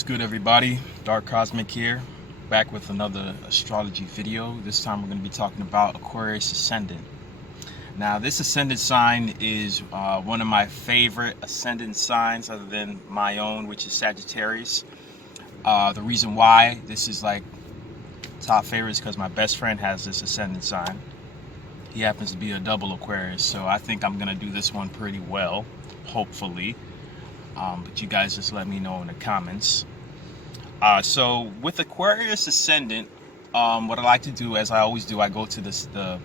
What's good, everybody? Dark Cosmic here, back with another astrology video. This time we're going to be talking about Aquarius Ascendant. Now, this ascendant sign is one of my favorite ascendant signs other than my own, which is Sagittarius. The reason why this is like top favorite is because my best friend has this ascendant sign. He happens to be a double Aquarius, so I think I'm going to do this one pretty well, hopefully. But you guys just let me know in the comments. So with Aquarius Ascendant, what I like to do, as I always do, I go to the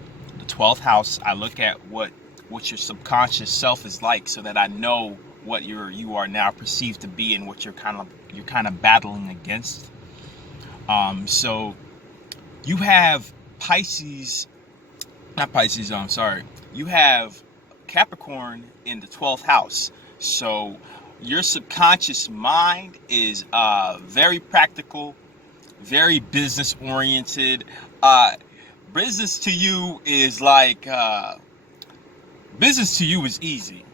12th house. I look at what your subconscious self is like, so that I know what you are now perceived to be and what you're kind of battling against. So you have Pisces, not Pisces. I'm sorry. You have Capricorn in the 12th house. So your subconscious mind is very practical, very business oriented. Business to you is like business to you is easy.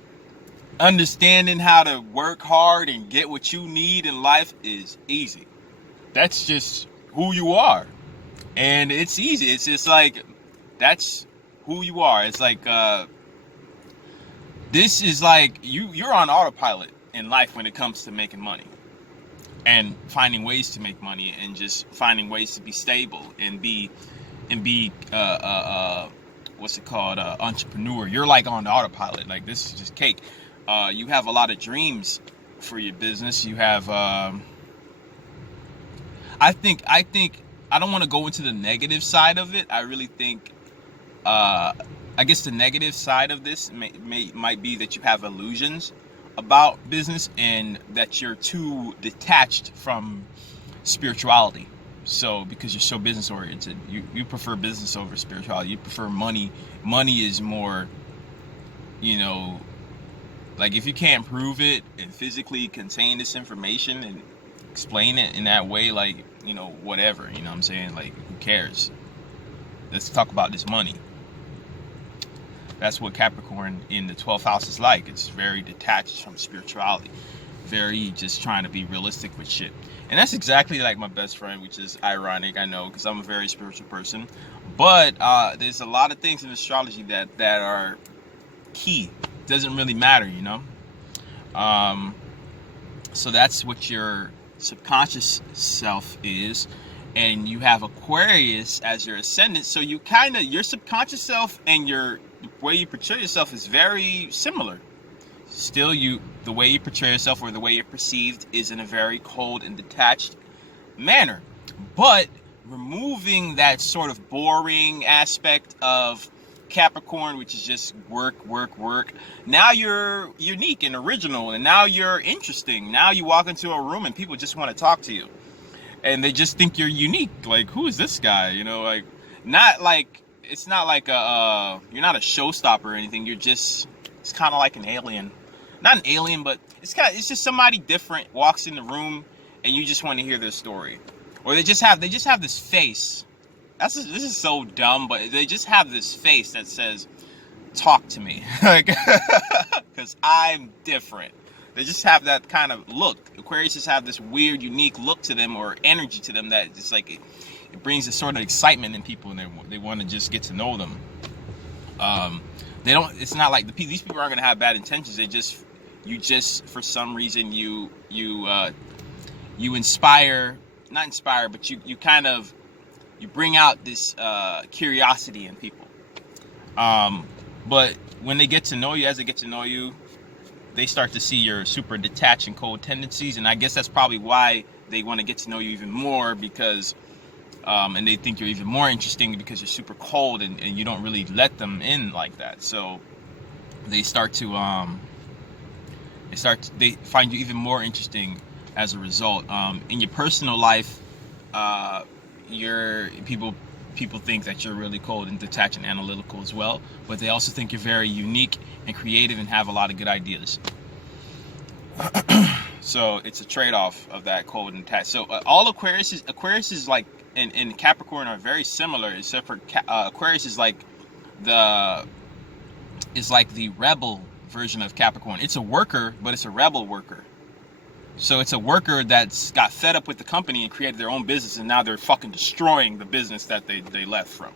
Understanding how to work hard and get what you need in life is easy. That's just who you are, and it's easy. It's just like that's who you are. It's like this is like you're on autopilot in life when it comes to making money and finding ways to make money and just finding ways to be stable and be what's it called, entrepreneur. You're like on autopilot. Like, this is just cake. You have a lot of dreams for your business. You have I think I don't want to go into the negative side of it. I really think I guess the negative side of this might be that you have illusions about business and that you're too detached from spirituality. So because you're so business oriented, you prefer business over spirituality. You prefer money. Money is more, like, if you can't prove it and physically contain this information and explain it in that way, like, whatever, what I'm saying? Like, who cares? Let's talk about this money. That's what Capricorn in the 12th house is like. It's very detached from spirituality. Very just trying to be realistic with shit. And that's exactly like my best friend, which is ironic, I know, because I'm a very spiritual person. But there's a lot of things in astrology that are key. It doesn't really matter, So that's what your subconscious self is. And you have Aquarius as your ascendant. So you your subconscious self and the way you portray yourself is very similar. Still, the way you portray yourself or the way you're perceived is in a very cold and detached manner. But removing that sort of boring aspect of Capricorn, which is just work, now you're unique and original, and now you're interesting. Now you walk into a room and people just want to talk to you. And they just think you're unique. Like, who is this guy? Like, not like, it's not like you're not a showstopper or anything. It's kind of like an alien. Not an alien, but it's just somebody different walks in the room and you just want to hear their story. Or they just have this face. This is so dumb, but they just have this face that says, talk to me. Like, because I'm different. They just have that kind of look. Aquarius just have this weird, unique look to them or energy to them that just like it brings a sort of excitement in people, and they want to just get to know them. It's not like these people aren't gonna have bad intentions. You just for some reason you inspire, not inspire, but you bring out this curiosity in people. But when they get to know you, as they get to know you, they start to see your super detached and cold tendencies, and I guess that's probably why they want to get to know you even more, because and they think you're even more interesting because you're super cold and you don't really let them in like that. So they start to they find you even more interesting as a result. In your personal life, people think that you're really cold and detached and analytical as well, but they also think you're very unique and creative and have a lot of good ideas. So it's a trade-off of that cold and detached. So all Aquarius is like, and Capricorn are very similar, except for Aquarius is like the rebel version of Capricorn. It's a worker, but it's a rebel worker. So it's a worker that's got fed up with the company and created their own business, and now they're fucking destroying the business that they left from.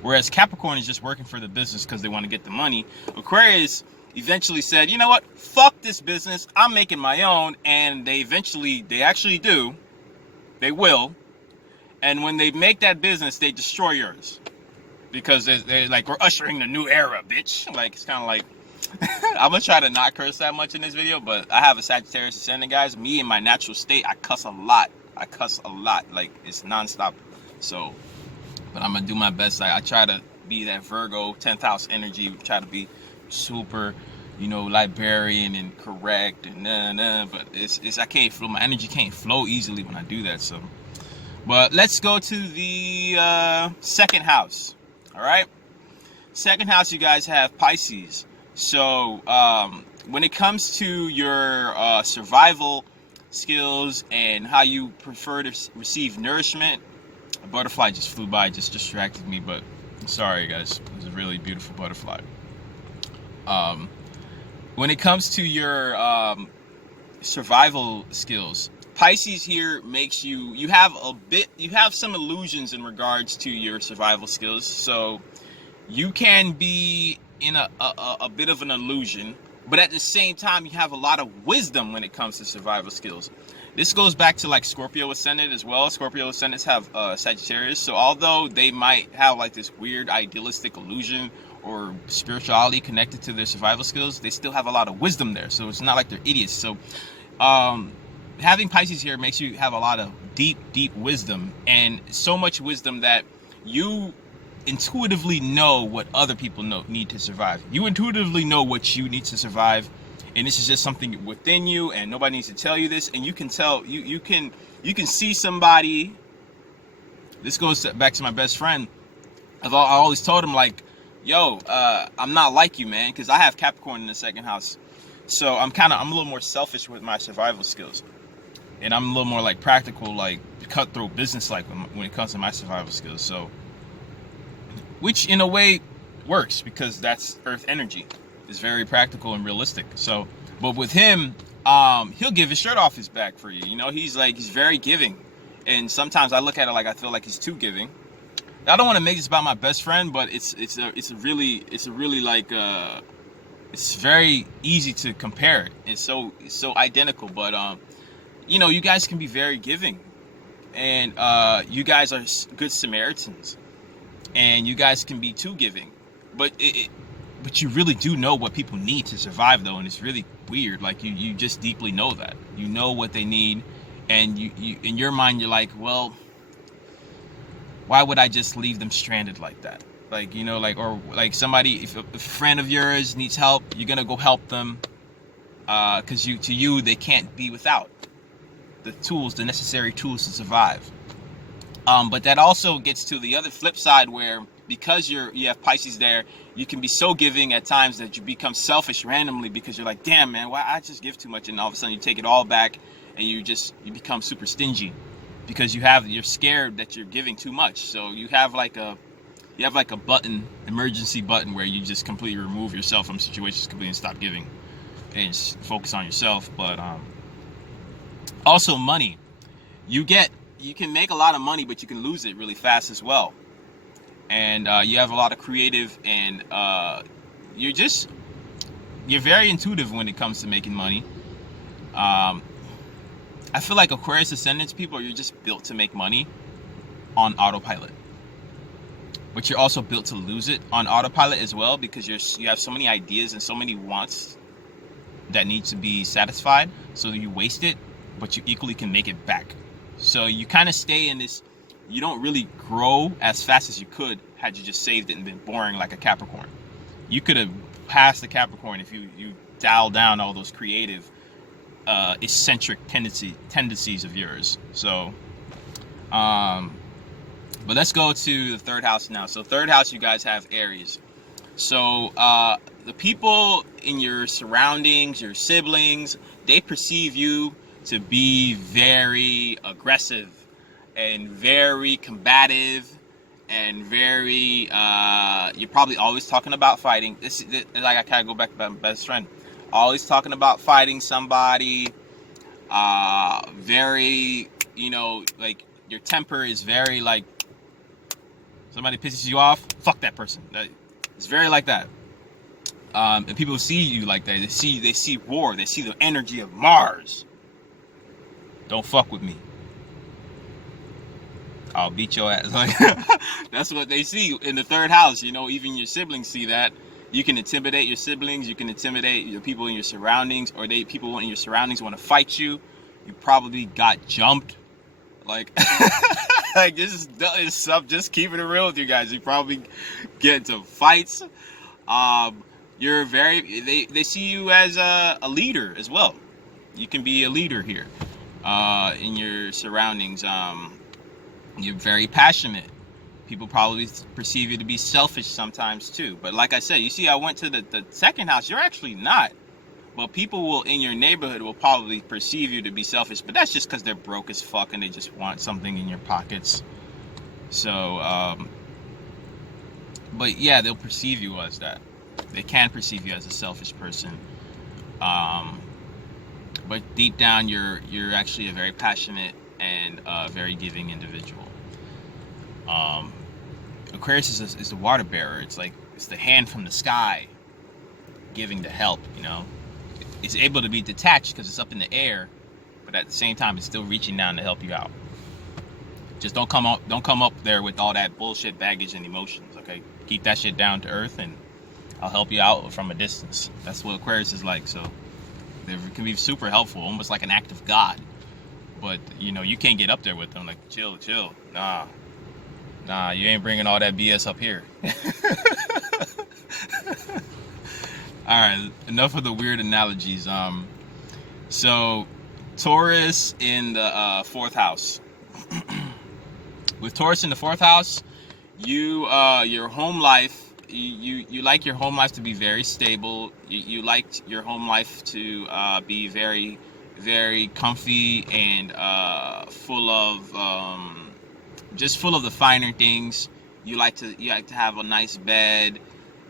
Whereas Capricorn is just working for the business because they want to get the money. Aquarius eventually said, you know what, fuck this business, I'm making my own. And they actually do, they will. And when they make that business, they destroy yours. Because they're like, we're ushering the new era, bitch. Like, it's kind of like, I'm going to try to not curse that much in this video, but I have a Sagittarius ascendant, guys. Me in my natural state, I cuss a lot. Like, it's nonstop. So, but I'm going to do my best. I try to be that Virgo 10th house energy. Try to be super, librarian and correct and but it's I can't flow. My energy can't flow easily when I do that. So, but let's go to the second house. All right, second house, you guys have Pisces. So when it comes to your survival skills and how you prefer to receive nourishment, a butterfly just flew by, just distracted me, but I'm sorry, guys. It was a really beautiful butterfly. When it comes to your survival skills, Pisces here makes you have some illusions in regards to your survival skills. So you can be in a bit of an illusion, but at the same time, you have a lot of wisdom when it comes to survival skills. This goes back to like Scorpio ascendant as well. Scorpio ascendants have Sagittarius. So although they might have like this weird idealistic illusion or spirituality connected to their survival skills, they still have a lot of wisdom there. So it's not like they're idiots. So having Pisces here makes you have a lot of deep wisdom, and so much wisdom that you intuitively know what other people need to survive. You intuitively know what you need to survive, and this is just something within you, and nobody needs to tell you this. And you can tell, you can see somebody. This goes back to my best friend. I always told him, like, yo, I'm not like you, man, because I have Capricorn in the second house. So I'm a little more selfish with my survival skills, and I'm a little more like practical, like cutthroat business like when it comes to my survival skills. So, which in a way works because that's Earth energy. It's very practical and realistic. So, but with him, he'll give his shirt off his back for you. He's very giving, and sometimes I look at it like I feel like he's too giving. I don't want to make this about my best friend, but it's very easy to compare it. It's so identical, but you guys can be very giving, and you guys are good Samaritans, and you guys can be too giving, but you really do know what people need to survive, though, and it's really weird. Like you just deeply know that. You know what they need, and you in your mind you're like, well, why would I just leave them stranded like that? Like, or like somebody, if a friend of yours needs help, you're gonna go help them, because to you they can't be without the necessary tools to survive. But that also gets to the other flip side, where because you have Pisces there, you can be so giving at times that you become selfish randomly, because you're like, damn, man, why I just give too much, and all of a sudden you take it all back, and you become super stingy because you're scared that you're giving too much. So you have like a emergency button, where you just completely remove yourself from situations completely and stop giving and just focus on yourself. But also money, you can make a lot of money, but you can lose it really fast as well. And you have a lot of creative, and you're very intuitive when it comes to making money. I feel like Aquarius ascendants people, you're just built to make money on autopilot, but you're also built to lose it on autopilot as well, because you have so many ideas and so many wants that need to be satisfied, so you waste it, but you equally can make it back. So you kind of stay in this, you don't really grow as fast as you could had you just saved it and been boring like a Capricorn. You could have passed the Capricorn if you dial down all those creative eccentric tendencies of yours. So but let's go to the third house now. So third house, you guys have Aries. So the people in your surroundings, your siblings, they perceive you to be very aggressive and very combative and very you're probably always talking about fighting. This like, I kind of go back to my best friend, always talking about fighting somebody, very, like your temper is very like, somebody pisses you off, fuck that person. It's very like that. And people see you like that. They see war. They see the energy of Mars. Don't fuck with me. I'll beat your ass. Like, that's what they see in the third house. Even your siblings see that. You can intimidate your siblings. You can intimidate the people in your surroundings, or people in your surroundings want to fight you. You probably got jumped. Like, like this is stuff. Just keeping it real with you guys. You probably get into fights. You're they see you as a leader as well. You can be a leader here in your surroundings. You're very passionate. People probably perceive you to be selfish sometimes too. But like I said, you see, I went to the second house. You're actually not. But people in your neighborhood will probably perceive you to be selfish. But that's just because they're broke as fuck and they just want something in your pockets. So, but yeah, they'll perceive you as that. They can perceive you as a selfish person. But deep down, you're actually a very passionate and very giving individual. Aquarius is the water bearer. It's the hand from the sky giving the help, It's able to be detached because it's up in the air, but at the same time, it's still reaching down to help you out. Just don't come up there with all that bullshit baggage and emotions, okay? Keep that shit down to earth, and I'll help you out from a distance. That's what Aquarius is like. So they can be super helpful, almost like an act of God. But you can't get up there with them. Like, chill. Nah, you ain't bringing all that BS up here. All right, enough of the weird analogies. So Taurus in the fourth house. With Taurus in the fourth house, your home life, you like your home life to be very stable. You like your home life to be very, very comfy and full of the finer things. You like to have a nice bed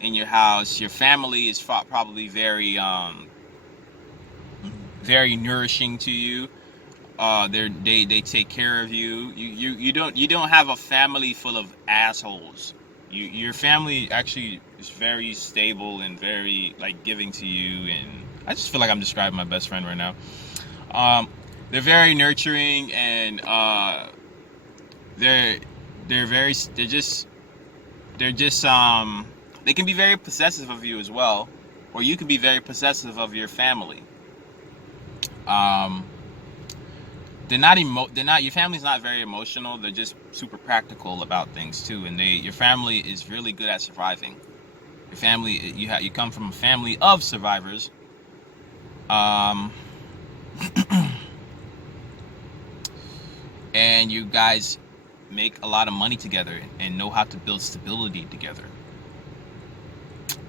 in your house. Your family is probably very very nourishing to you. They take care of you. You don't have a family full of assholes. Your family actually is very stable and very giving to you. And I just feel like I'm describing my best friend right now. They're very nurturing, and they can be very possessive of you as well, or you can be very possessive of your family. Your family's not very emotional. They're just super practical about things too, and your family is really good at surviving. Your family, you come from a family of survivors. And you guys make a lot of money together and know how to build stability together.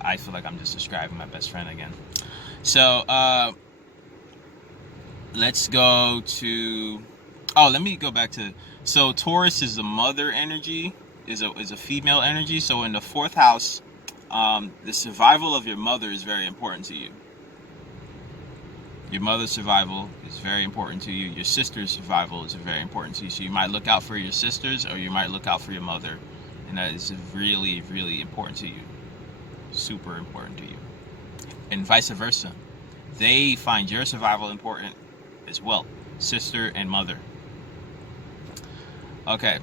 I feel like I'm just describing my best friend again. So let's go to. Let me go back to. So Taurus is a mother energy, is a female energy. So in the fourth house, the survival of your mother is very important to you. Your mother's survival is very important to you. Your sister's survival is very important to you. So you might look out for your sisters, or you might look out for your mother, and that is really, really important to you. Super important to you. And vice versa. They find your survival important as well. Sister and mother. Okay.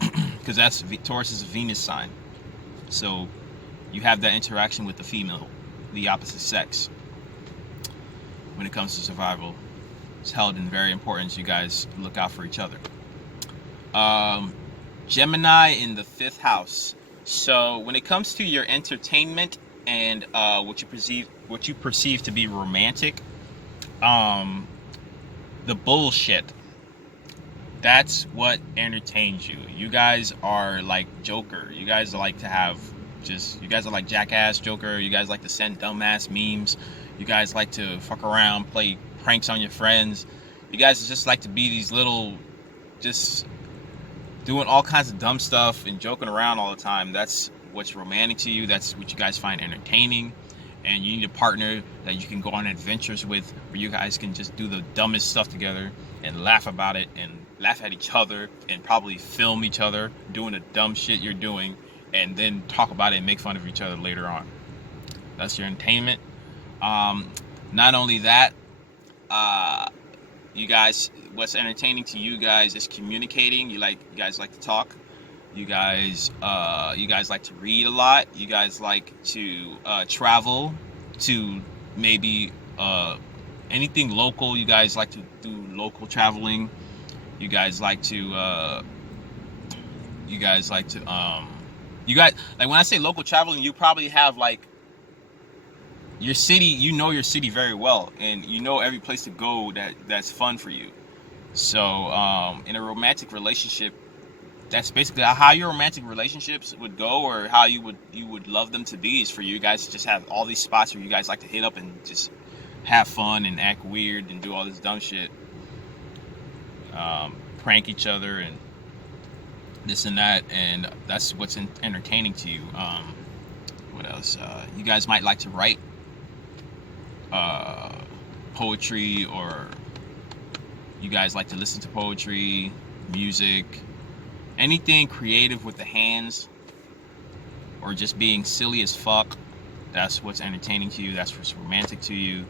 Because Taurus is a Venus sign. So you have that interaction with the female, the opposite sex. When it comes to survival, it's held in very importance. You guys look out for each other. Gemini in the fifth house. So when it comes to your entertainment and what you perceive to be romantic, the bullshit, that's what entertains you. You guys are like Joker. You guys like to have you guys are like Jackass Joker. You guys like to send dumbass memes. You guys like to fuck around, play pranks on your friends. You guys just like to be these little, just doing all kinds of dumb stuff and joking around all the time. That's what's romantic to you. That's what you guys find entertaining. and you need a partner that you can go on adventures with, where you guys can just do the dumbest stuff together and laugh about it and laugh at each other and probably film each other doing the dumb shit you're doing, and then talk about it and make fun of each other later on. That's your entertainment. Not only that, you guys, what's entertaining to you guys is communicating. You guys like to talk. You guys like to read a lot. You guys like to travel to maybe anything local. You guys like to do local traveling. You guys like to you guys like when I say local traveling, you probably have like your city. You know your city very well, and you know every place to go that's fun for you. So in a romantic relationship, that's basically how your romantic relationships would go, or how you would love them to be, is for you guys to just have all these spots where you guys like to hit up and just have fun and act weird and do all this dumb shit, prank each other and this and that, and that's what's entertaining to you. What else? You guys might like to write poetry, or you guys like to listen to poetry, music, anything creative with the hands, or just being silly as fuck. That's what's entertaining to you. That's what's romantic to you.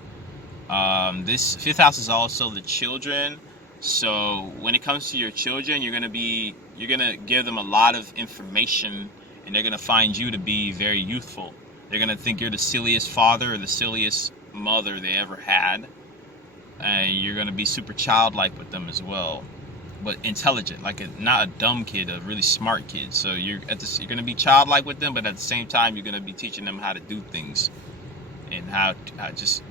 This fifth house is also the children. So when it comes to your children, you're gonna give them a lot of information, and they're gonna find you to be very youthful. They're gonna think you're the silliest father or the silliest mother they ever had, and you're gonna be super childlike with them as well, but intelligent, not a dumb kid, a really smart kid. So you're gonna be childlike with them, but at the same time, you're gonna be teaching them how to do things, and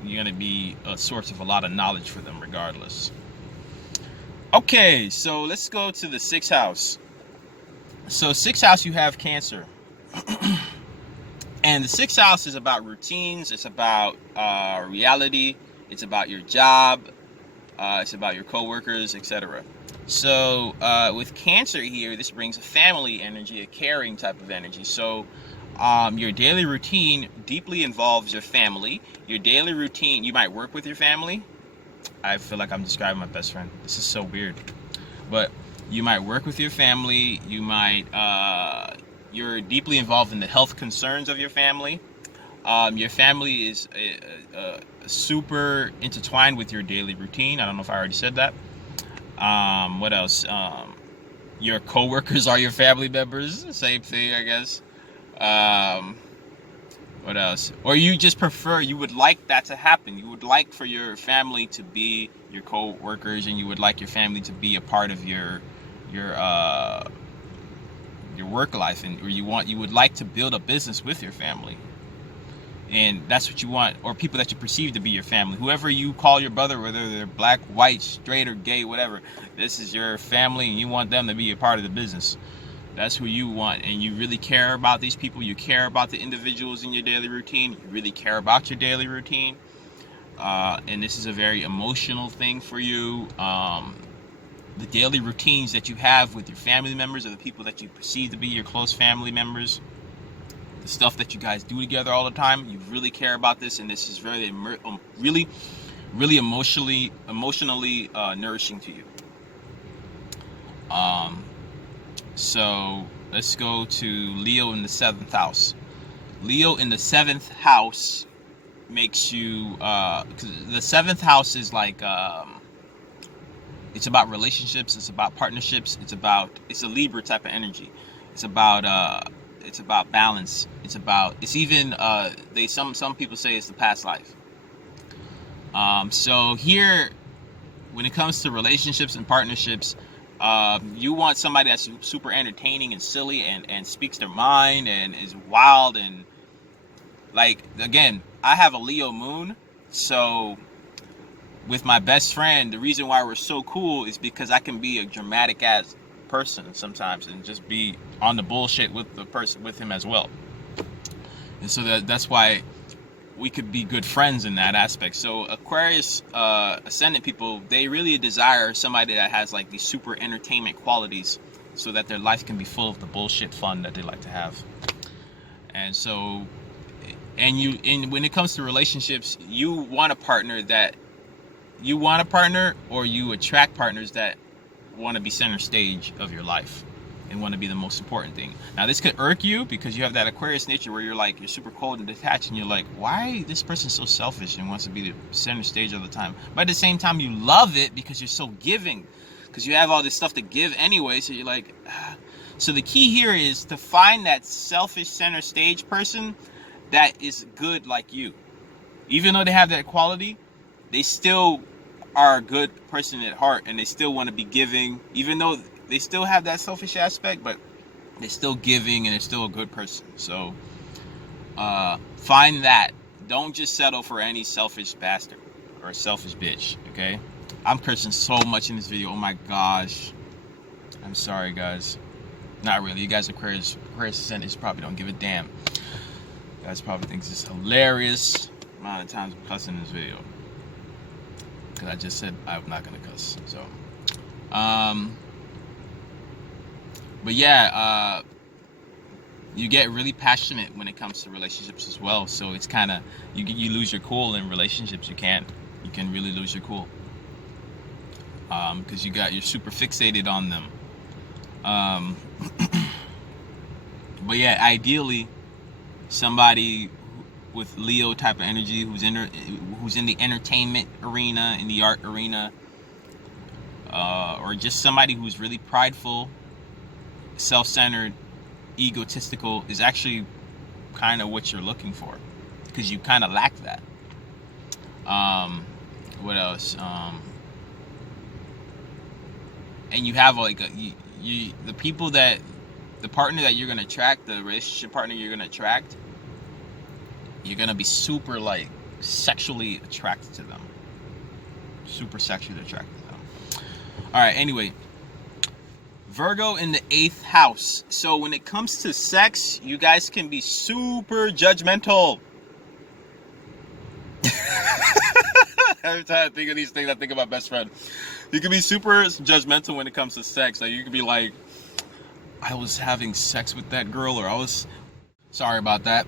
you're gonna be a source of a lot of knowledge for them, regardless. Okay, so let's go to the sixth house. So sixth house, you have Cancer. And the sixth house is about routines. It's about reality. It's about your job. It's about your coworkers, etc. So with Cancer here, this brings a family energy, a caring type of energy. So your daily routine deeply involves your family. Your daily routine, you might work with your family. I feel like I'm describing my best friend. This is so weird. But you might work with your family. You might, you're deeply involved in the health concerns of your family. Your family is super intertwined with your daily routine. I don't know if I already said that. What else? Your coworkers are your family members. Same thing, I guess. What else? Or you just prefer, you would like that to happen. You would like for your family to be your co-workers, and you would like your family to be a part of your work life, or you would like to build a business with your family. And that's what you want, or people that you perceive to be your family. Whoever you call your brother, whether they're black, white, straight, or gay, whatever, this is your family, and you want them to be a part of the business. That's who you want, and you really care about these people. You care about the individuals in your daily routine. You really care about your daily routine, and this is a very emotional thing for you. The daily routines that you have with your family members, or the people that you perceive to be your close family members, the stuff that you guys do together all the time, you really care about this, and this is really emotionally nourishing to you. So let's go to Leo in the seventh house. Leo in the seventh house makes you, 'cause the seventh house is like, it's about relationships, it's about partnerships, it's a Libra type of energy. It's about balance. It's even, some people say it's the past life. So here, when it comes to relationships and partnerships, you want somebody that's super entertaining and silly and speaks their mind and is wild, and like, again, I have a Leo moon, so with my best friend, the reason why we're so cool is because I can be a dramatic ass person sometimes and just be on the bullshit with the person, with him as well. And so that's why we could be good friends in that aspect. So Aquarius ascendant people, they really desire somebody that has like these super entertainment qualities, so that their life can be full of the bullshit fun that they like to have. And so And when it comes to relationships, you want a partner, or you attract partners that want to be center stage of your life and want to be the most important thing. Now, this could irk you because you have that Aquarius nature where you're super cold and detached, and you're like, why this person's so selfish and wants to be the center stage all the time? But at the same time, you love it because you're so giving, because you have all this stuff to give anyway. So you're like, ah. So the key here is to find that selfish center stage person that is good like you. Even though they have that quality, they still are a good person at heart, and they still want to be giving, even though they still have that selfish aspect, but they're still giving and they're still a good person. So find that. Don't just settle for any selfish bastard or selfish bitch, okay? I'm cursing so much in this video. Oh my gosh. I'm sorry, guys. Not really. You guys are Aquarius ascendants, probably don't give a damn. You guys probably think this is hilarious amount of times I'm cussing in this video, because I just said I'm not gonna cuss. So but yeah, you get really passionate when it comes to relationships as well. So it's kind of, you lose your cool in relationships. You can really lose your cool, because you're super fixated on them. But yeah, ideally, somebody with Leo type of energy who's in the entertainment arena, in the art arena, or just somebody who's really prideful, self-centered, egotistical, is actually kind of what you're looking for, because you kind of lack that. What else? And you have like the partner that you're gonna attract, the relationship partner you're gonna attract, you're gonna be super like sexually attracted to them. Super sexually attracted to them. All right. Anyway, Virgo in the 8th house. So when it comes to sex, you guys can be super judgmental. Every time I think of these things, I think of my best friend. You can be super judgmental when it comes to sex. Like, you can be like, I was having sex with that girl, or sorry about that.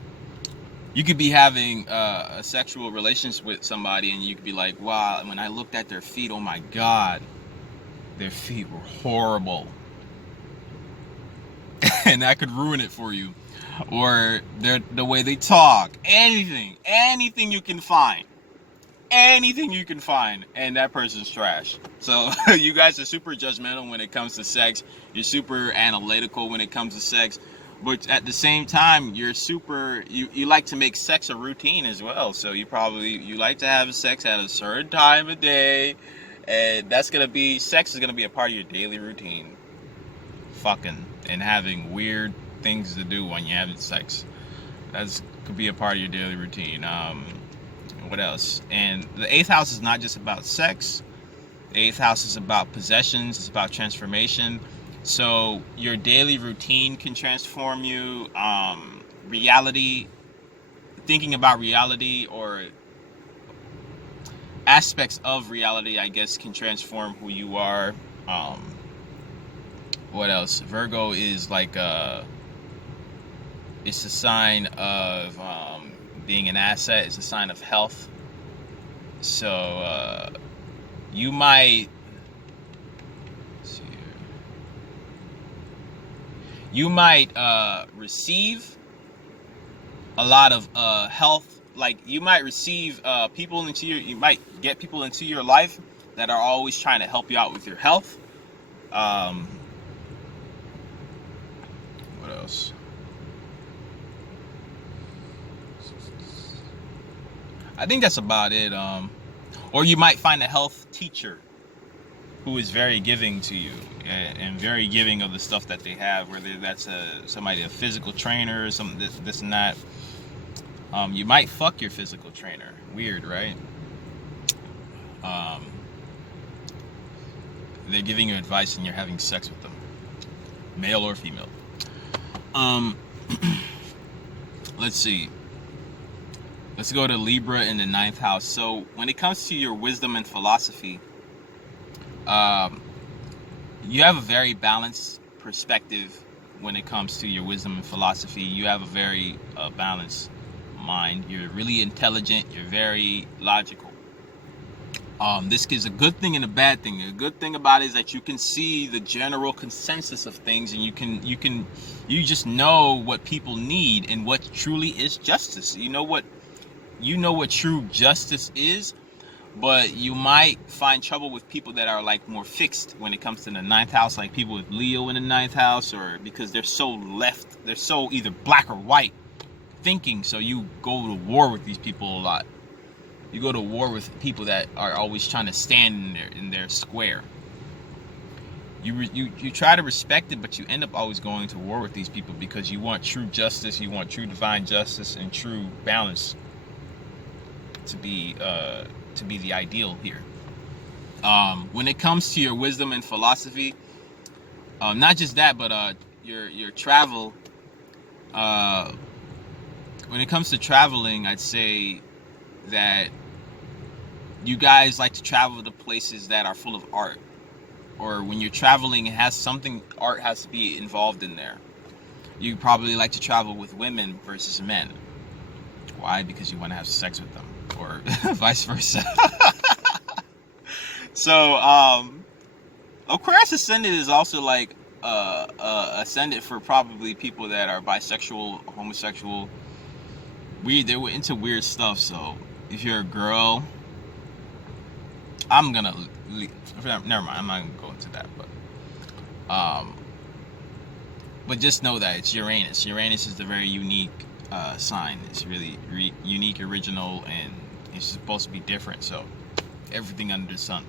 You could be having a sexual relationship with somebody, and you could be like, wow, when I looked at their feet, oh my God, their feet were horrible. And that could ruin it for you. Or the way they talk. Anything you can find. Anything you can find, and that person's trash. So you guys are super judgmental when it comes to sex. You're super analytical when it comes to sex. But at the same time, you're you like to make sex a routine as well. So you like to have sex at a certain time of day. And sex is going to be a part of your daily routine. Fucking and having weird things to do when you're having sex. Could be a part of your daily routine. What else? And the 8th house is not just about sex. The 8th house is about possessions. It's about transformation. So your daily routine can transform you. Thinking about reality, or aspects of reality, I guess, can transform who you are. What else? Virgo is like it's a sign of being an asset. It's a sign of health. So you might, let's see here. You might receive a lot of health. Like, you might receive you might get people into your life that are always trying to help you out with your health. What else? I think that's about it. Or you might find a health teacher who is very giving to you and very giving of the stuff that they have, whether that's a physical trainer or something, this and that. You might fuck your physical trainer. Weird, right? They're giving you advice and you're having sex with them, male or female. Let's see. Let's go to Libra in the 9th house. So when it comes to your wisdom and philosophy, you have a very balanced perspective when it comes to your wisdom and philosophy. You have a very balanced mind. You're really intelligent. You're very logical. This is a good thing and a bad thing. A good thing about it is that you can see the general consensus of things, and you just know what people need and what truly is justice. You know what true justice is, but you might find trouble with people that are like more fixed when it comes to the ninth house, like people with Leo in the ninth house, or because they're so left, they're so either black or white thinking. So you go to war with these people a lot. You go to war with people that are always trying to stand in their square. You try to respect it, but you end up always going to war with these people because you want true justice, you want true divine justice and true balance to be the ideal here. When it comes to your wisdom and philosophy, not just that, but your travel. When it comes to traveling, I'd say that you guys like to travel to places that are full of art, or when you're traveling, it has something, art has to be involved in there. You probably like to travel with women versus men. Why? Because you want to have sex with them, or vice versa. So Aquarius ascendant is also like ascendant for probably people that are bisexual, homosexual. They were into weird stuff. So if you're a girl, never mind, I'm not gonna go into that, but just know that it's Uranus. Uranus is a very unique sign. It's really unique, original, and it's supposed to be different. So everything under the sun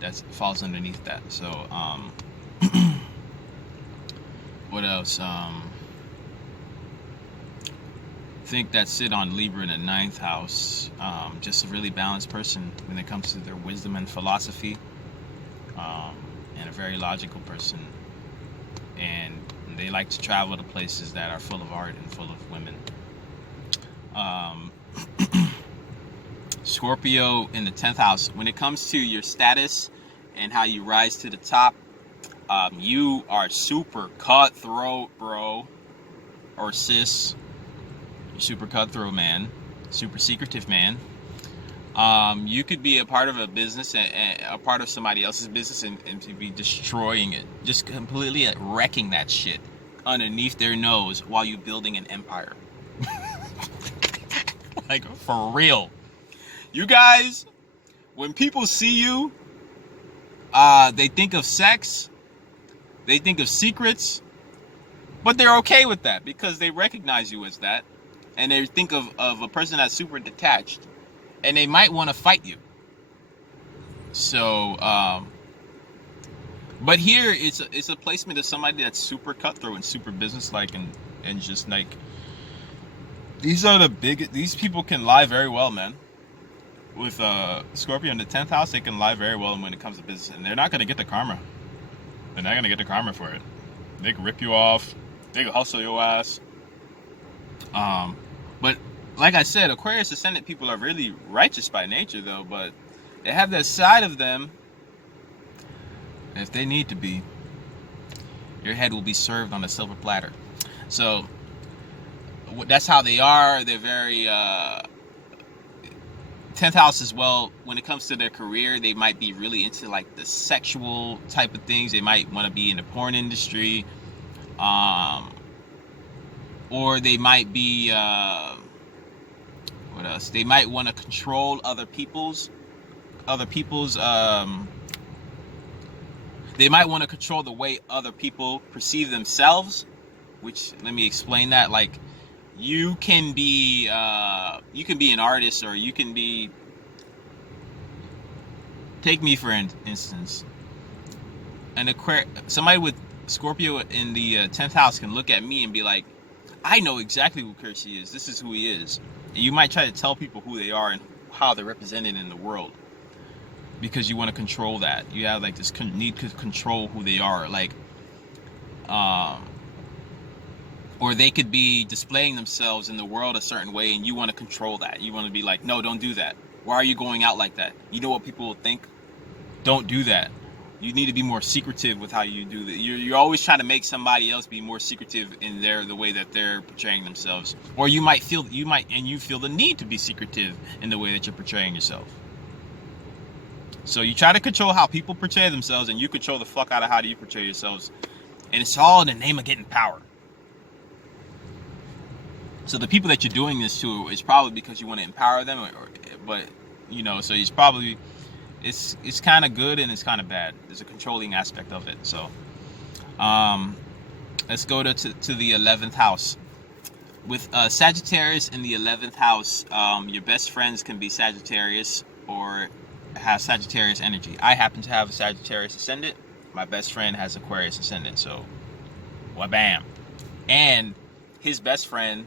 that falls underneath that. So what else? I think that's it on Libra in the ninth house. Just a really balanced person when it comes to their wisdom and philosophy, and a very logical person. And they like to travel to places that are full of art and full of women. Scorpio in the 10th house. When it comes to your status and how you rise to the top, you are super cutthroat, bro, or sis. You're super cutthroat, man. Super secretive, man. You could be a part of a business, a part of somebody else's business, and to be destroying it, just completely wrecking that shit underneath their nose while you're building an empire. Like, for real. You guys, when people see you, they think of sex, they think of secrets, but they're okay with that because they recognize you as that. And they think of a person that's super detached, and they might want to fight you. So, but here it's a placement of somebody that's super cutthroat and super businesslike and just like, these people can lie very well, man. With Scorpio in the 10th house, they can lie very well when it comes to business, and they're not going to get the karma. They're not going to get the karma for it. They can rip you off. They can hustle your ass. But like I said, Aquarius ascendant people are really righteous by nature, though. But they have that side of them. If they need to be, your head will be served on a silver platter. So that's how they are. They're very 10th house as well. When it comes to their career, they might be really into like the sexual type of things. They might want to be in the porn industry, or they might be what else? They might want to control other people's. They might want to control the way other people perceive themselves. Which, let me explain that. Like, you can be an artist, or you can be. Take me for instance. Somebody with Scorpio in the 10th house can look at me and be like, I know exactly who Kershi is. This is who he is. And you might try to tell people who they are and how they're represented in the world, because you want to control that. You have like this need to control who they are. Like, or they could be displaying themselves in the world a certain way, and you want to control that. You want to be like, no, don't do that. Why are you going out like that? You know what people will think? Don't do that. You need to be more secretive with how you do that. You're always trying to make somebody else be more secretive in the way that they're portraying themselves. Or you feel the need to be secretive in the way that you're portraying yourself. So you try to control how people portray themselves, and you control the fuck out of how you portray yourselves. And it's all in the name of getting power. So the people that you're doing this to is probably because you want to empower them, but you know, so it's probably it's kind of good and it's kind of bad. There's a controlling aspect of it. So let's go to the 11th house. With Sagittarius in the 11th house, your best friends can be Sagittarius or have Sagittarius energy. I happen to have a Sagittarius ascendant. My best friend has Aquarius ascendant. So, wha-bam. And his best friend,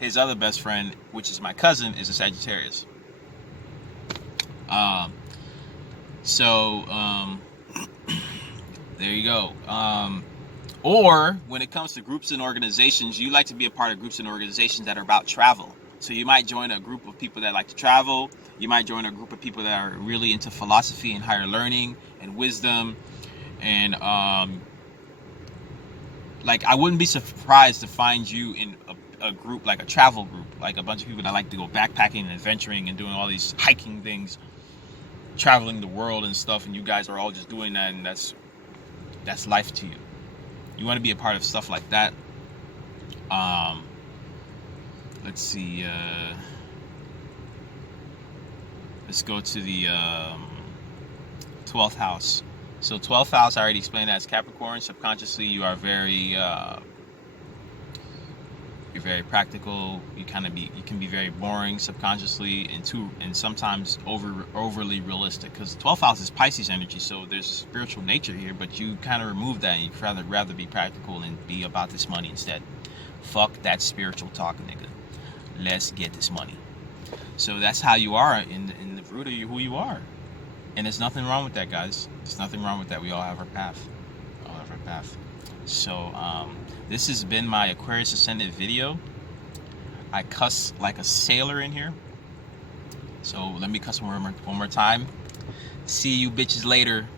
his other best friend, which is my cousin, is a Sagittarius. There you go. Or when it comes to groups and organizations, you like to be a part of groups and organizations that are about travel. So you might join a group of people that like to travel. You might join a group of people that are really into philosophy and higher learning and wisdom. And like, I wouldn't be surprised to find you in a group, like a travel group, like a bunch of people that like to go backpacking and adventuring and doing all these hiking things, traveling the world and stuff, and you guys are all just doing that, and that's life to you. You want to be a part of stuff like that. Let's see. Let's go to the 12th house. So 12th house, I already explained that, as Capricorn. Subconsciously, you are very you're very practical. You can be very boring subconsciously, and sometimes overly realistic, because 12th house is Pisces energy, so there's spiritual nature here, but you kind of remove that, and you'd rather be practical and be about this money instead. Fuck that spiritual talk, nigga. Let's get this money. So that's how you are in the root of who you are, and there's nothing wrong with that, guys. There's nothing wrong with that. We all have our path. So this has been my Aquarius Ascendant video. I cuss like a sailor in here, so let me cuss one more time. See you bitches later.